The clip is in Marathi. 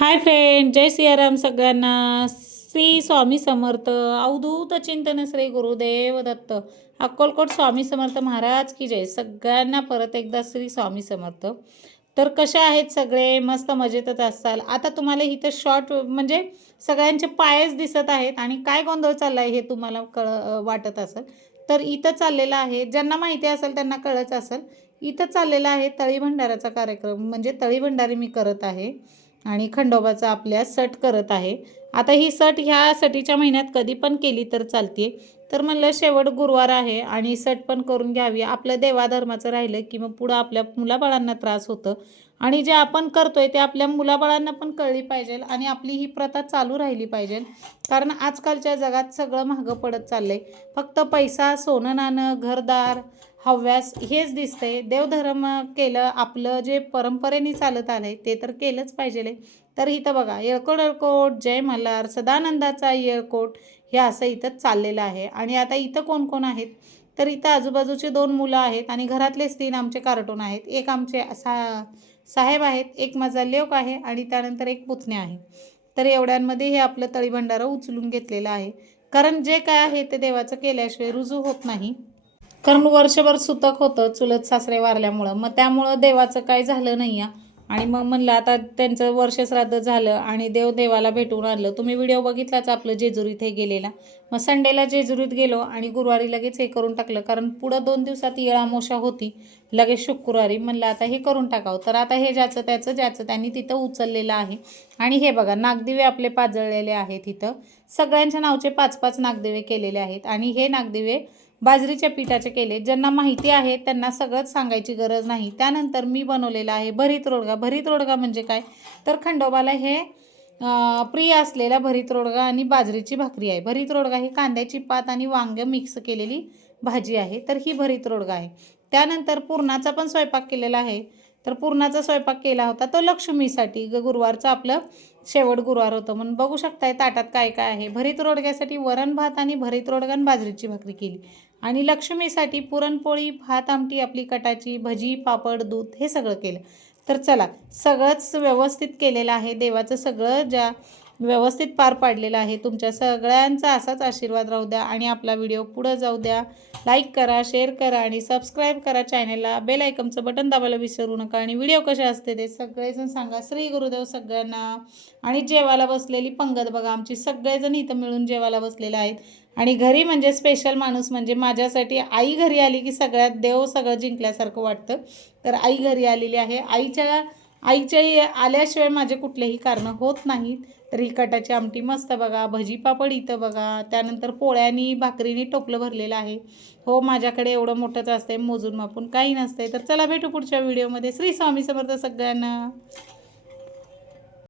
हाय फ्रेंड जय सियाराम सगळ्यांना. श्री स्वामी समर्थ अवधूत चिंतन श्री गुरुदेव दत्त. अक्कलकोट स्वामी समर्थ महाराज की जय. सगळ्यांना परत एकदा श्री स्वामी समर्थ. तर कशा आहेत सगळे? मस्त मजेतच असाल. आता तुम्हाला इथं शॉर्ट म्हणजे सगळ्यांचे पायच दिसत आहेत आणि काय गोंधळ चालला आहे हे तुम्हाला कळ वाटत असेल. तर इथं चाललेलं आहे. ज्यांना माहिती असेल त्यांना कळत असेल. इथं चाललेला आहे तळी भंडाराचा कार्यक्रम. म्हणजे तळी भंडारी मी करत आहे. आणि खंडोबाचा आपल्या सट करत आहे. आता ही सट ह्या सटीच्या महिन्यात कधी पण केली तर चालते तर म्हणलं शेवट गुरुवार आहे आणि सट पण करून घ्यावी. आपलं देवाधर्माचं राहिलं की मग पुढं आपल्या मुलाबाळांना त्रास होतं. आणि जे आपण करतोय ते आपल्या मुलाबाळांना पण कळली पाहिजे आणि आपली ही प्रथा चालू राहिली पाहिजे. कारण आजकालच्या जगात सगळं महागं पडत चाललंय. फक्त पैसा सोनं नाणं घरदार हव्यास हेच दिसतंय. देवधर्म केलं आपलं जे परंपरेने चालत आलंय ते तर केलंच पाहिजे तर इथं बघा येळकोट येळकोट जय मल्हार सदानंदाचा येळकोट हे असं इथं चाललेलं आहे. आणि आता इथं कोण कोण आहेत? तर इथं आजूबाजूचे दोन मुलं आहेत आणि घरातलेच तीन आमचे कार्टून आहेत. एक आमचे सा साहेब आहेत एक माझा लेक आहे आणि त्यानंतर एक पुतणे आहे. तर एवढ्यांमध्ये हे आपलं तळीभंडारं उचलून घेतलेलं आहे. कारण जे काय आहे ते देवाचं केल्याशिवाय रुजू होत नाही. कारण वर्षभर सुतक होतं चुलत सासरे वारल्यामुळं. मग त्यामुळं देवाचं काय झालं नाही आहे आणि मग म्हणलं आता त्यांचं वर्ष श्राद्ध झालं आणि देव देवाला भेटून आणलं. तुम्ही व्हिडिओ बघितलाच आपलं जेजूर इथे गेलेला. मग संडेला जेजुरीत गेलो आणि गुरुवारी लगेच हे करून टाकलं. कारण पुढं दोन दिवसात येळामोशा होती. लगेच शुक्रवारी म्हणलं आता हे करून टाकावं. तर आता हे ज्याचं त्याचं ज्याचं त्यांनी तिथं उचललेलं आहे. आणि हे बघा नागदिवे आपले पाजळलेले आहेत इथं. सगळ्यांच्या नावचे पाच पाच नागदिवे केलेले आहेत. आणि हे नागदिवे बाजरीच्या पिठाचे केले. ज्यांना माहिती आहे त्यांना सगळंच सांगायची गरज नाही. त्यानंतर मी बनवलेलं आहे भरीत रोडगा. भरीत रोडगा म्हणजे काय? तर खंडोबाला हे प्रिय असलेला भरीत रोडगा आणि बाजरीची भाकरी आहे. भरीत रोडगा ही कांद्याची पात आणि वांग मिक्स केलेली भाजी आहे. तर ही भरीत रोडगा आहे. त्यानंतर पुरणाचा पण स्वयंपाक केलेला आहे. तर पुरणाचा स्वयंपाक केला होता तो लक्ष्मीसाठी. ग गुरुवारचं आपलं शेवट गुरुवार होतं म्हणून. बघू शकताय ताटात काय काय आहे. भरीत रोडग्यासाठी वरण भात आणि भरीत रोडगा बाजरीची भाकरी केली. आणि लक्ष्मीसाठी पुरणपोळी भात आमटी आपली कटाची भजी पापड दूध हे सगळं केलं. तर चला सगळंच व्यवस्थित केलेलं आहे. देवाचं सगळं ज्या व्यवस्थित पार पाडलेला आहे. तुमच्या सगळ्यांचा असाच आशीर्वाद राहू द्या आणि आपला व्हिडिओ पुढं जाऊ द्या. लाईक करा शेअर करा आणि सबस्क्राईब करा चॅनलला. बेल आयकमचं बटन दाबायला विसरू नका आणि व्हिडिओ कसे असते ते सगळेजण सांगा. श्री गुरुदेव सगळ्यांना. आणि जेवायला बसलेली पंगत बघा. आमची सगळेजण इथं मिळून जेवायला बसलेले आहेत. आणि घरी म्हणजे स्पेशल माणूस म्हणजे माझ्यासाठी आई घरी आली की सगळ्यात देव सगळं जिंकल्यासारखं वाटतं. तर आई घरी आलेली आहे. आईच्या आईच्या आल्याशिवाय माझे कुठलेही कारणं होत नाहीत. तर कटाची आमटी मस्त बघा भजी पापड इथं बघा त्यानंतर पोळ्यानी भाकरीनी टोपलं भरलेलं आहे. हो माझ्याकडे एवढं मोठंच असते मोजून मापून काही नसते तर चला भेटू पुढच्या व्हिडिओमध्ये. श्री स्वामी समर्थ सगळ्यांना.